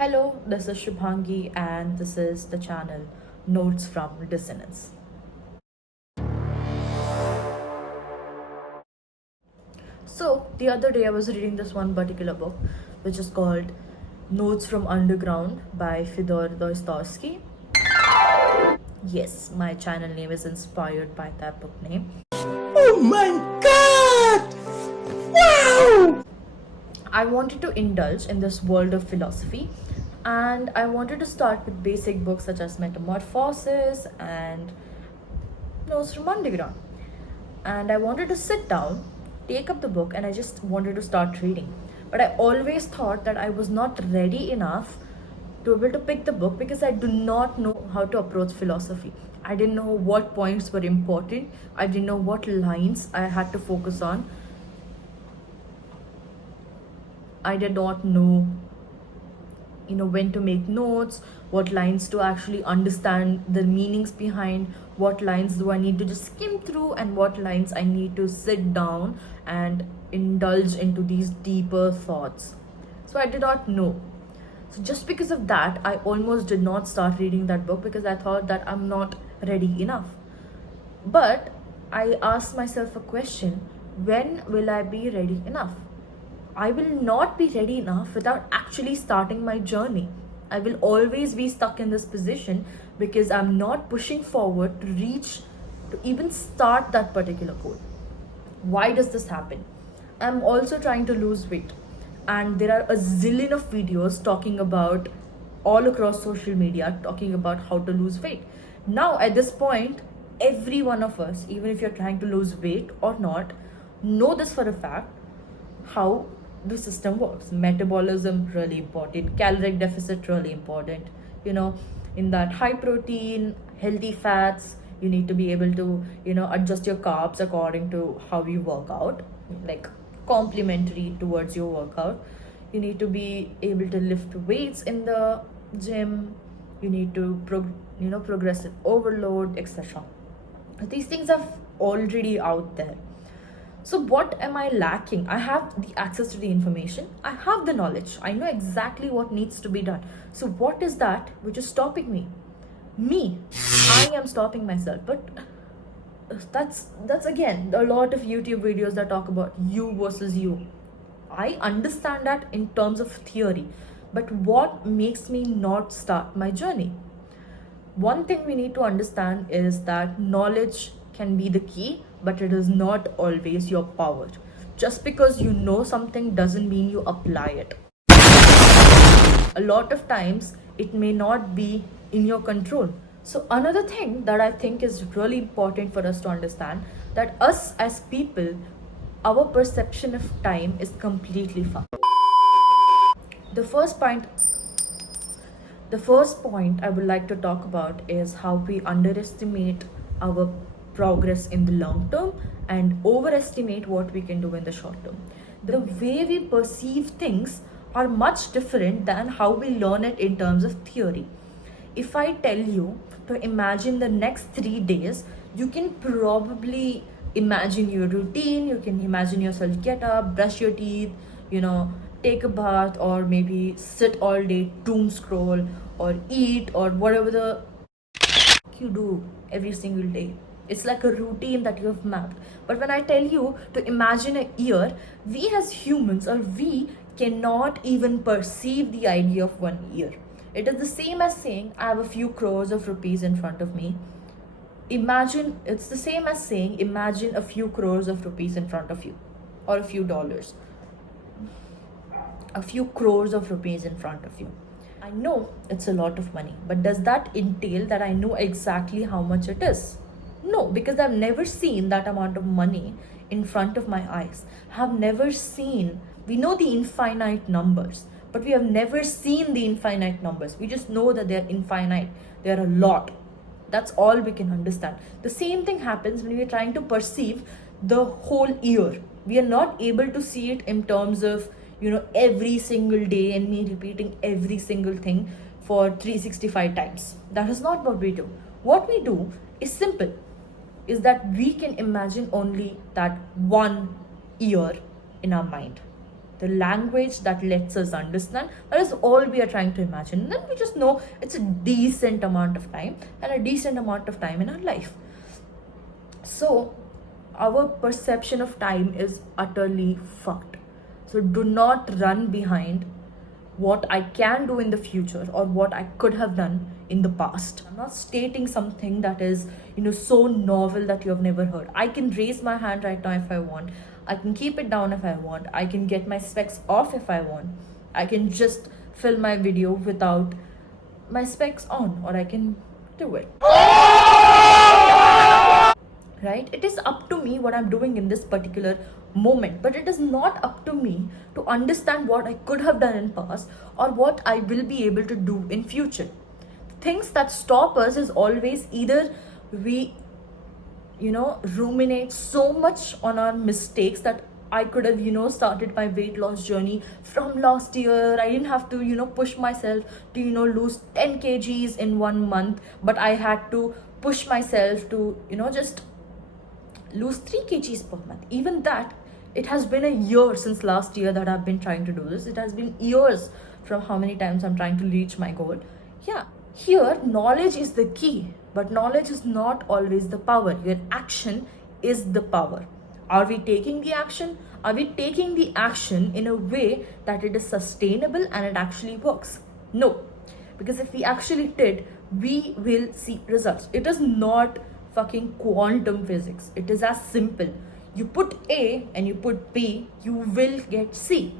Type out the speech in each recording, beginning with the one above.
Hello, this is Shubhangi, and this is the channel Notes from Dissonance. So, the other day I was reading this one particular book, which is called Notes from Underground by Fyodor Dostoevsky. Yes, my channel name is inspired by that book name. Oh my god! Wow! I wanted to indulge in this world of philosophy, and I wanted to start with basic books such as Metamorphosis and Notes from Underground. And I wanted to sit down, take up the book, and I just wanted to start reading. But I always thought that I was not ready enough to be able to pick the book because I do not know how to approach philosophy. I didn't know what points were important, I didn't know what lines I had to focus on. I did not know when to make notes, what lines to actually understand the meanings behind, what lines do I need to just skim through, and what lines I need to sit down and indulge into these deeper thoughts. So I did not know. So just because of that, I almost did not start reading that book because I thought that I'm not ready enough. But I asked myself a question: when will I be ready enough? I will not be ready enough without actually starting my journey. I will always be stuck in this position because I'm not pushing forward to reach, to even start that particular goal. Why does this happen? I'm also trying to lose weight, and there are a zillion of videos talking about, all across social media, talking about how to lose weight. Now, at this point, every one of us, even if you're trying to lose weight or not, know this for a fact: how the system works. Metabolism really important, caloric deficit really important. you know in that high protein healthy fats, you need to be able to adjust your carbs according to how you work out, like complementary towards your workout. You need to be able to lift weights in the gym. You need to progressive overload, etc. These things are already out there. So, what am I lacking? I have the access to the information, I have the knowledge, I know exactly what needs to be done. So, what is that which is stopping me? Me. I am stopping myself. But that's again a lot of YouTube videos that talk about you versus you. I understand that in terms of theory, but what makes me not start my journey? One thing we need to understand is that knowledge can be the key, but it is not always your power. Just because you know something doesn't mean you apply it. A lot of times, it may not be in your control. So, another thing that I think is really important for us to understand, that us as people, our perception of time is completely fucked. The first point The first point I would like to talk about is how we underestimate our progress in the long term and overestimate what we can do in the short term. The way we perceive things are much different than how we learn it in terms of theory. If I tell you to imagine the next 3 days, you can probably imagine your routine, you can imagine yourself get up, brush your teeth, take a bath, or maybe sit all day, doom scroll, or eat, or whatever the you do every single day. It's like a routine that you have mapped. But when I tell you to imagine a year, we as humans, or we cannot even perceive the idea of 1 year. It is the same as saying I have a few crores of rupees in front of me. It's the same as saying imagine a few crores of rupees in front of you, or a few dollars, a few crores of rupees in front of you. I know it's a lot of money, but does that entail that I know exactly how much it is? No, because I've never seen that amount of money in front of my eyes. Have never seen, we know the infinite numbers, but we have never seen the infinite numbers. We just know that they're infinite, they're a lot. That's all we can understand. The same thing happens when we are trying to perceive the whole year. We are not able to see it in terms of every single day and me repeating every single thing for 365 times. That is not what we do. What we do is simple, is that we can imagine only that 1 year in our mind. the language that lets us understand. That is all we are trying to imagine. And then we just know it's a decent amount of time and a decent amount of time in our life. So our perception of time is utterly fucked. So do not run behind what I can do in the future or what I could have done in the past. I'm not stating something that is, so novel that you have never heard. I can raise my hand right now if I want. I can keep it down if I want. I can get my specs off if I want. I can just film my video without my specs on, or I can do it. Right? It is up to me what I'm doing in this particular moment, but it is not up to me to understand what I could have done in past or what I will be able to do in future. Things that stop us is always either we ruminate so much on our mistakes that I could have started my weight loss journey from last year. I didn't have to push myself to lose 10 kgs in 1 month, but I had to push myself to just lose 3 kgs per month. Even that, it has been a year since last year that I've been trying to do this. It has been years from how many times I'm trying to reach my goal. Yeah, here knowledge is the key, but knowledge is not always the power. Your action is the power. Are we taking the action? Are we taking the action in a way that it is sustainable and it actually works? No, because if we actually did, we will see results. It is not fucking quantum physics. It is as simple. You put A and you put B, you will get C.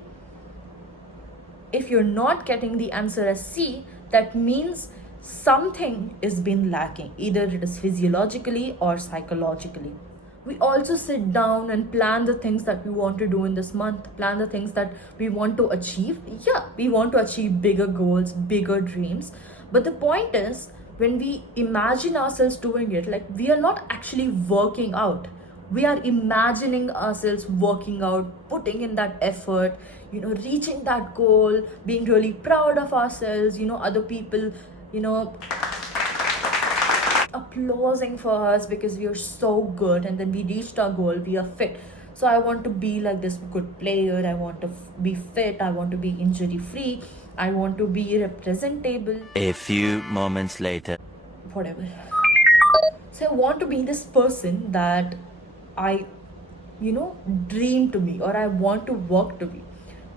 If you're not getting the answer as C, that means something is been lacking. Either it is physiologically or psychologically. We also sit down and plan the things that we want to do in this month, plan the things that we want to achieve. Yeah, we want to achieve bigger goals, bigger dreams. But the point is, when we imagine ourselves doing it, like, we are not actually working out. We are imagining ourselves working out, putting in that effort, reaching that goal, being really proud of ourselves, other people, applauding for us because we are so good, and then we reached our goal, we are fit. So I want to be like this good player, I want to be fit, I want to be injury free, I want to be representable. A few moments later. Whatever. So I want to be this person that I dream to be, or I want to work to be.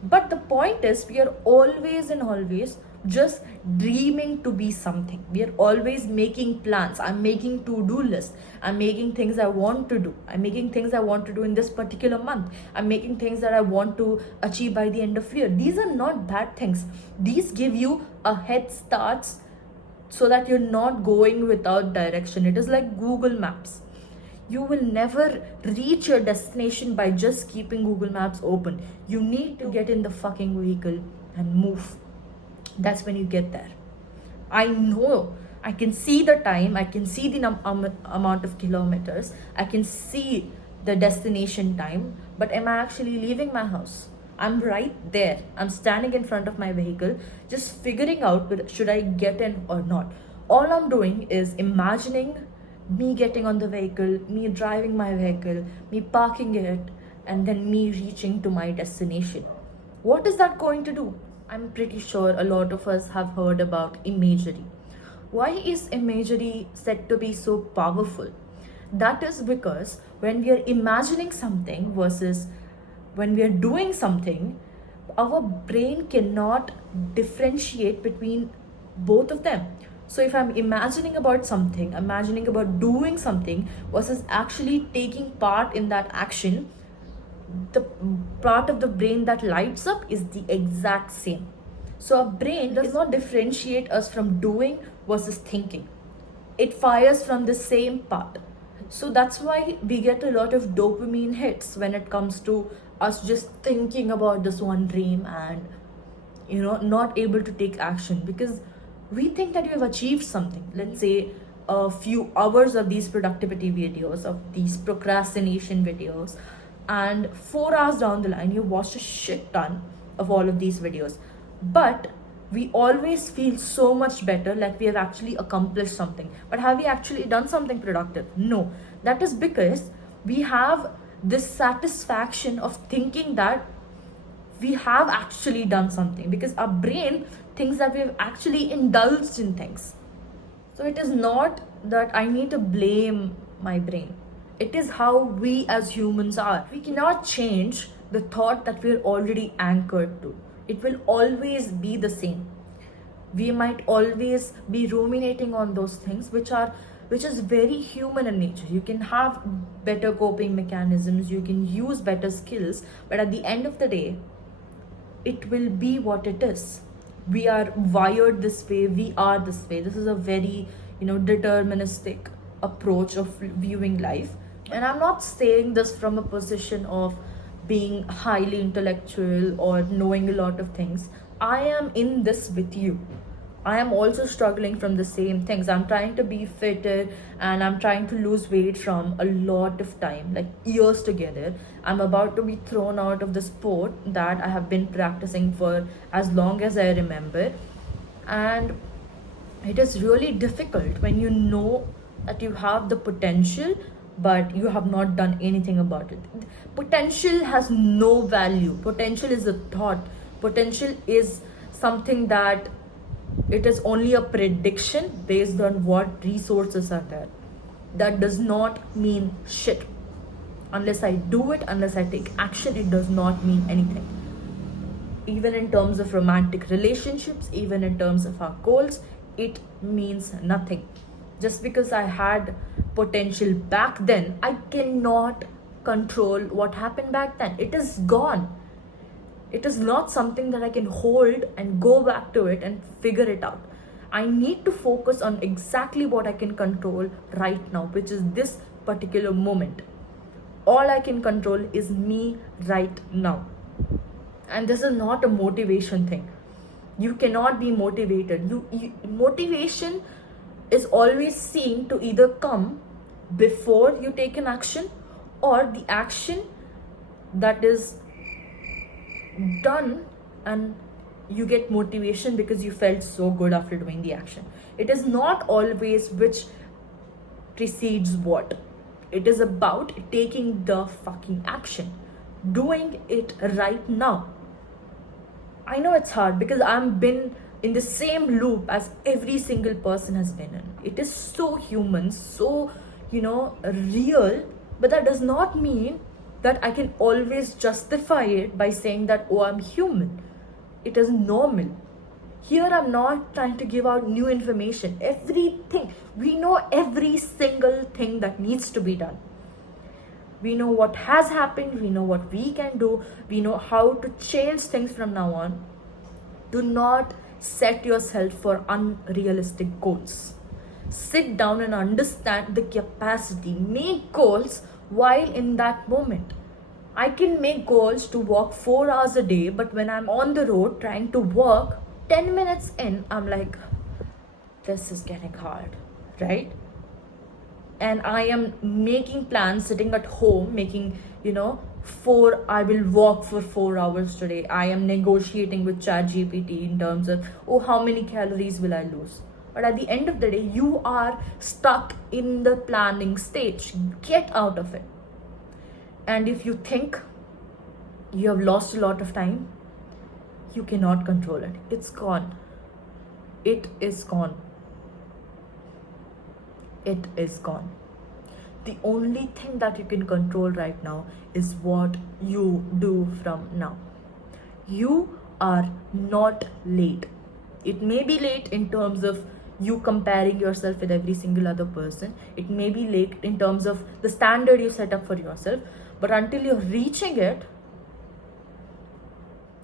But the point is, we are always and always just dreaming to be something. We are always making plans. I'm making to-do lists. I'm making things I want to do. I'm making things I want to do in this particular month. I'm making things that I want to achieve by the end of year. These are not bad things. These give you a head start so that you're not going without direction. It is like Google Maps. You will never reach your destination by just keeping Google Maps open. You need to get in the fucking vehicle and move. That's when you get there. I know, I can see the time, I can see the amount of kilometers, I can see the destination time, but am I actually leaving my house? I'm right there. I'm standing in front of my vehicle, just figuring out whether should I get in or not. All I'm doing is imagining me getting on the vehicle, me driving my vehicle, me parking it, and then me reaching to my destination. What is that going to do? I'm pretty sure a lot of us have heard about imagery. Why is imagery said to be so powerful? That is because when we are imagining something versus when we are doing something, our brain cannot differentiate between both of them. So if I'm imagining about something, imagining about doing something versus actually taking part in that action, the part of the brain that lights up is the exact same. So our brain does not differentiate us from doing versus thinking. It fires from the same part. So that's why we get a lot of dopamine hits when it comes to us just thinking about this one dream and not able to take action, because we think that you have achieved something. Let's say a few hours of these productivity videos, of these procrastination videos, and 4 hours down the line you watched a shit ton of all of these videos, but we always feel so much better, like we have actually accomplished something. But have we actually done something productive? No. That is because we have this satisfaction of thinking that we have actually done something, because our brain thinks that we've actually indulged in things. So it is not that I need to blame my brain. It is how we as humans are. We cannot change the thought that we're already anchored to. It will always be the same. We might always be ruminating on those things which is very human in nature. You can have better coping mechanisms, you can use better skills, but at the end of the day, it will be what it is. We are wired this way, we are this way. This is a very, deterministic approach of viewing life. And I'm not saying this from a position of being highly intellectual or knowing a lot of things. I am in this with you. I am also struggling from the same things. I'm trying to be fitter and I'm trying to lose weight from a lot of time, like years together. I'm about to be thrown out of the sport that I have been practicing for as long as I remember. And it is really difficult when you know that you have the potential but you have not done anything about it. Potential has no value. Potential is a thought. Potential is something that it is only a prediction based on what resources are there. That does not mean shit. Unless I do it, unless I take action, it does not mean anything. Even in terms of romantic relationships, even in terms of our goals, it means nothing. Just because I had potential back then, I cannot control what happened back then. It is gone. It is not something that I can hold and go back to it and figure it out. I need to focus on exactly what I can control right now, which is this particular moment. All I can control is me right now. And this is not a motivation thing. You cannot be motivated. Motivation is always seen to either come before you take an action, or the action that is done and you get motivation because you felt so good after doing the action. It is not always which precedes what. It is about taking the fucking action, doing it right now. I know it's hard because I've been in the same loop as every single person has been in. It is so human, so, real, but that does not mean that I can always justify it by saying that, oh, I'm human. It is normal. Here, I'm not trying to give out new information. Everything, we know every single thing that needs to be done. We know what has happened, we know what we can do, we know how to change things from now on. Do not set yourself for unrealistic goals. Sit down and understand the capacity. Make goals while in that moment. I can make goals to walk 4 hours a day, but when I'm on the road trying to walk, 10 minutes in, I'm like, this is getting hard, right? And I am making plans sitting at home, making, I will walk for 4 hours today. I am negotiating with ChatGPT in terms of, how many calories will I lose? But at the end of the day, you are stuck in the planning stage. Get out of it. And if you think you have lost a lot of time, you cannot control it. It's gone. It is gone. It is gone. The only thing that you can control right now is what you do from now. You are not late. It may be late in terms of you comparing yourself with every single other person. It may be late in terms of the standard you set up for yourself. But until you're reaching it,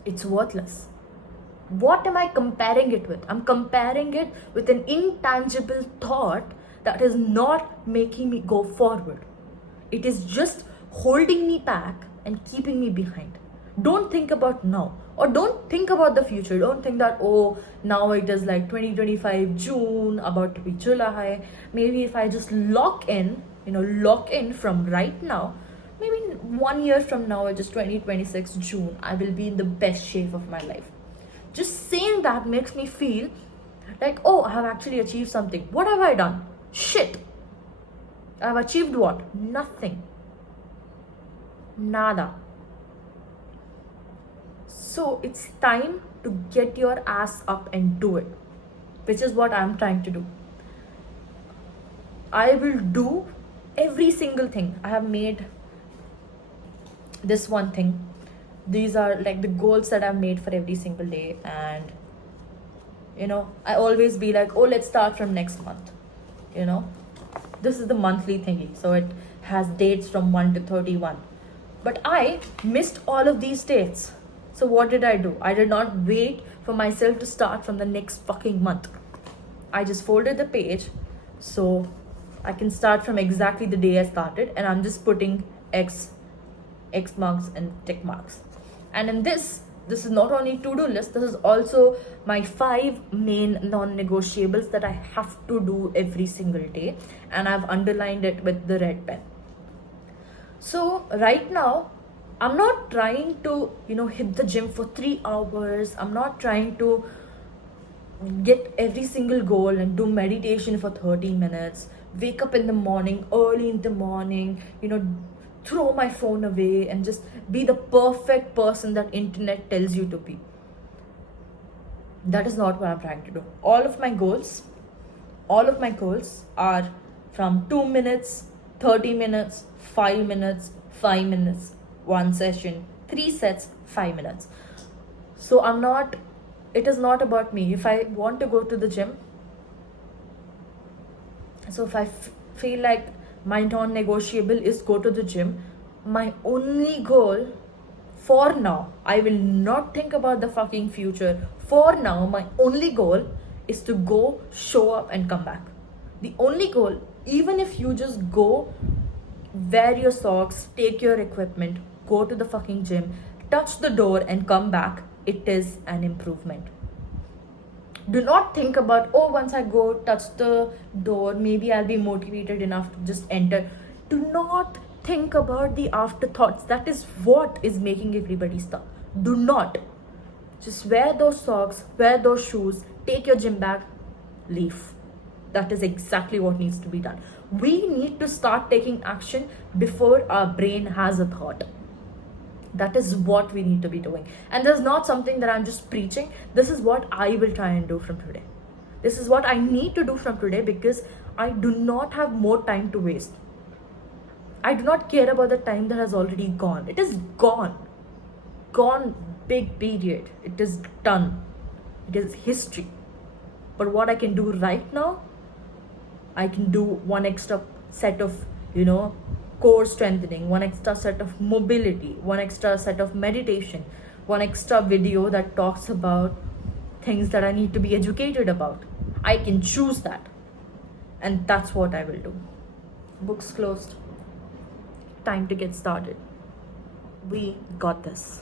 it's worthless. What am I comparing it with? I'm comparing it with an intangible thought that is not making me go forward. It is just holding me back and keeping me behind. Don't think about now, or don't think about the future. Don't think that, now it is like 2025 June, about to be July. Maybe if I just lock in from right now, maybe 1 year from now, which is 2026 June, I will be in the best shape of my life. Just saying that makes me feel like, I have actually achieved something. What have I done? Shit. I've achieved what? Nothing. Nada. So it's time to get your ass up and do it, which is what I'm trying to do. I will do every single thing. I have made this one thing. These are like the goals that I've made for every single day. And, I always be like, oh, let's start from next month. This is the monthly thingy. So it has dates from 1 to 31. But I missed all of these dates. So what did I do? I did not wait for myself to start from the next fucking month. I just folded the page so I can start from exactly the day I started, and I'm just putting X marks and tick marks. And in this is not only to-do list, this is also my 5 main non-negotiables that I have to do every single day, and I've underlined it with the red pen. So right now, I'm not trying to, hit the gym for 3 hours. I'm not trying to get every single goal and do meditation for 30 minutes, wake up in the morning, early in the morning, throw my phone away and just be the perfect person that internet tells you to be. That is not what I'm trying to do. All of my goals are from 2 minutes, 30 minutes, 5 minutes, 5 minutes, 1 session, 3 sets, 5 minutes. So it is not about me. If I want to go to the gym, so if I feel like my non-negotiable is go to the gym, my only goal for now, I will not think about the fucking future. For now, my only goal is to go, show up and come back. The only goal, even if you just go, wear your socks, take your equipment, go to the fucking gym, touch the door and come back, it is an improvement. Do not think about, oh, once I go touch the door, maybe I'll be motivated enough to just enter. Do not think about the afterthoughts. That is what is making everybody stuck. Do not. Just wear those socks, wear those shoes, take your gym bag, leave. That is exactly what needs to be done. We need to start taking action before our brain has a thought. That is what we need to be doing. And there's not something that I'm just preaching. This is what I will try and do from today. This is what I need to do from today, because I do not have more time to waste. I do not care about the time that has already gone. It is gone. Gone, big period. It is done. It is history. But what I can do right now, I can do one extra set of, core strengthening, one extra set of mobility, one extra set of meditation, one extra video that talks about things that I need to be educated about. I can choose that. And that's what I will do. Books closed. Time to get started. We got this.